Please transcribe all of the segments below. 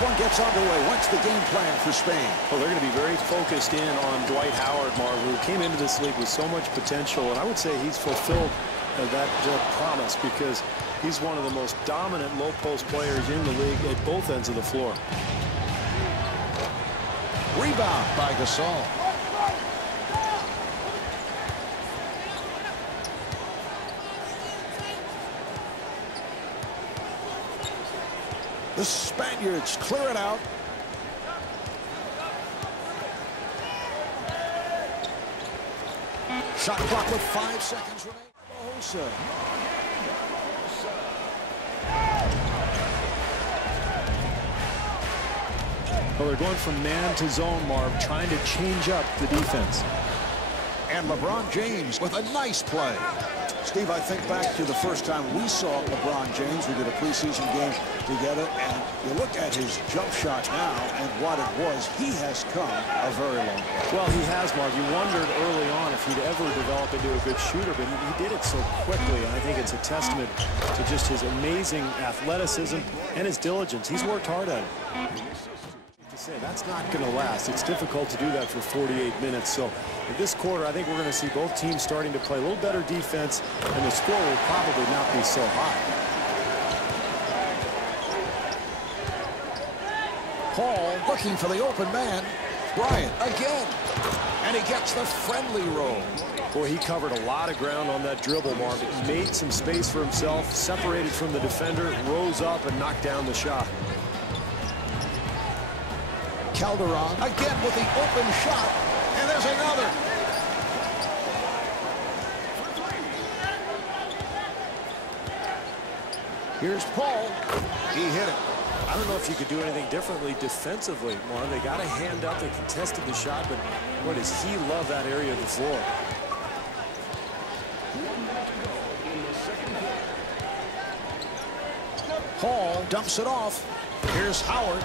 one gets underway. What's the game plan for Spain? Well, they're going to be very focused in on Dwight Howard, Marv, who came into this league with so much potential, and I would say he's fulfilled that promise because he's one of the most dominant low post players in the league at both ends of the floor. Rebound by Gasol. The Spaniards clear it out. Shot clock with 5 seconds remaining. Well, they're going from man to zone, Marv, trying to change up the defense. And LeBron James with a nice play. Steve, I think back to the first time we saw LeBron James. We did a preseason game together, and you look at his jump shot now and what it was. He has come a very long way. Well, he has, Marv. You wondered early on if he'd ever develop into a good shooter, but he did it so quickly, and I think it's a testament to just his amazing athleticism and his diligence. He's worked hard at it. That's not going to last. It's difficult to do that for 48 minutes. So in this quarter, I think we're going to see both teams starting to play a little better defense, and the score will probably not be so high. Paul looking for the open man. Bryant again. And he gets the friendly roll. Boy, he covered a lot of ground on that dribble, Marv. He made some space for himself, separated from the defender, rose up, and knocked down the shot. Calderon again with the open shot, and there's another. Here's Paul. He hit it. I don't know if you could do anything differently defensively, Marv. They got a hand up, they contested the shot, but boy, does he love that area of the floor. Paul dumps it off. Here's Howard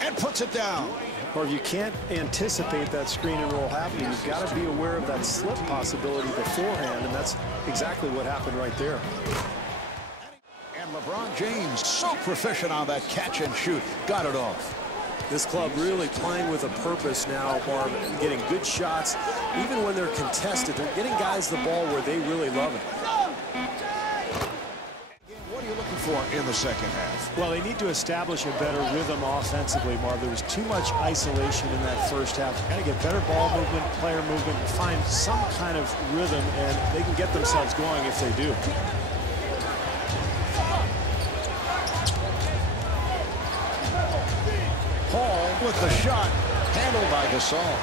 and puts it down. Or you can't anticipate that screen and roll happening. You've got to be aware of that slip possibility beforehand, and that's exactly what happened right there. And LeBron James, so proficient on that catch and shoot. Got it off. This club really playing with a purpose now, Marv, getting good shots. Even when they're contested, they're getting guys the ball where they really love it. For in the second half. Well, they need to establish a better rhythm offensively, Marv. There was too much isolation in that first half. Got to get better ball movement, player movement, and find some kind of rhythm, and they can get themselves going if they do. Paul with the shot, handled by Gasol.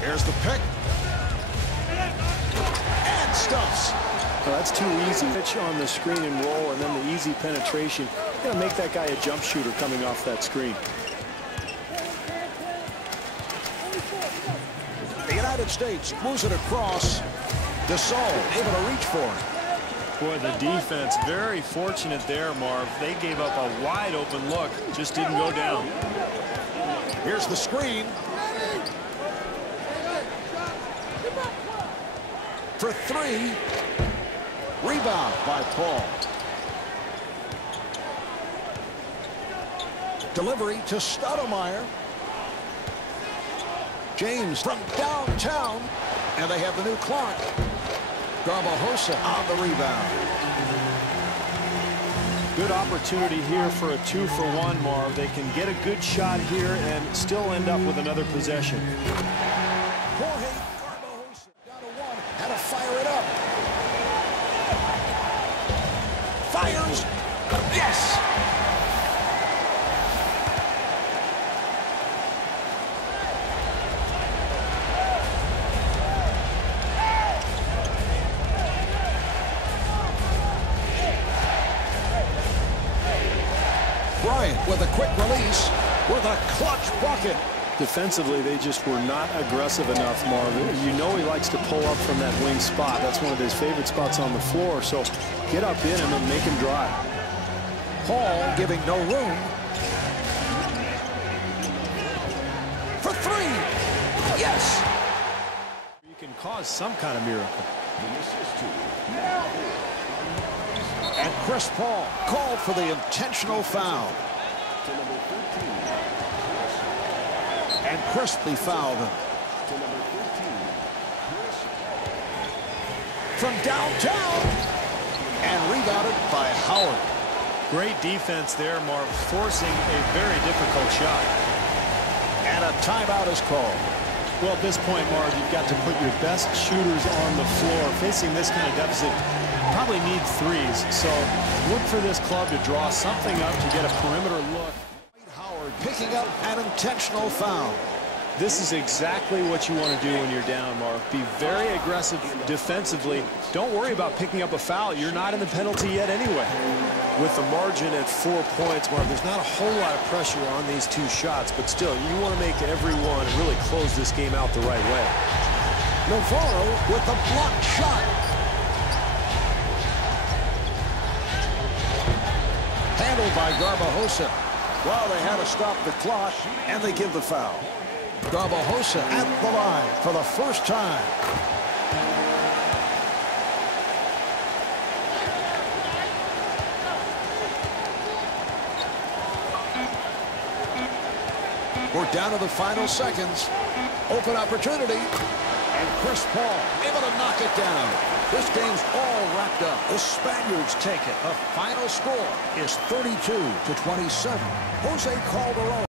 Here's the pick. And stuffs. Well, that's too easy. Pitch on the screen and roll, and then the easy penetration. You got to make that guy a jump shooter coming off that screen. The United States moves it across. Gasol able to reach for it. Boy, the defense very fortunate there, Marv. They gave up a wide open look. Just didn't go down. Here's the screen. For three. Rebound by Paul. Delivery to Stoudemire. James from downtown. And they have the new clock. Garbajosa on the rebound. Good opportunity here for a 2-for-1, Marv. They can get a good shot here and still end up with another possession. Fires. Yes. Bryant with a quick release with a clutch bucket. Defensively, they just were not aggressive enough, Marv. You know he likes to pull up from that wing spot. That's one of his favorite spots on the floor. So get up in him and make him drive. Paul giving no room. Yes! You can cause some kind of miracle. And Chris Paul called for the intentional foul. And crisply fouled him. From downtown. And rebounded by Howard. Great defense there, Marv, forcing a very difficult shot. And a timeout is called. Well, at this point, Marv, you've got to put your best shooters on the floor. Facing this kind of deficit, probably need threes. So look for this club to draw something up to get a perimeter look. Howard picking up an intentional foul. This is exactly what you want to do when you're down, Marv. Be very aggressive defensively. Don't worry about picking up a foul. You're not in the penalty yet anyway. With the margin at 4 points, Marv, there's not a whole lot of pressure on these two shots, but still, you want to make every one and really close this game out the right way. Navarro with the blocked shot. Handled by Garbajosa. Well, they had to stop the clock, and they give the foul. Garbajosa at the line for the first time. We're down to the final seconds. Open opportunity. And Chris Paul able to knock it down. This game's all wrapped up. The Spaniards take it. The final score is 32-27. Jose Calderon.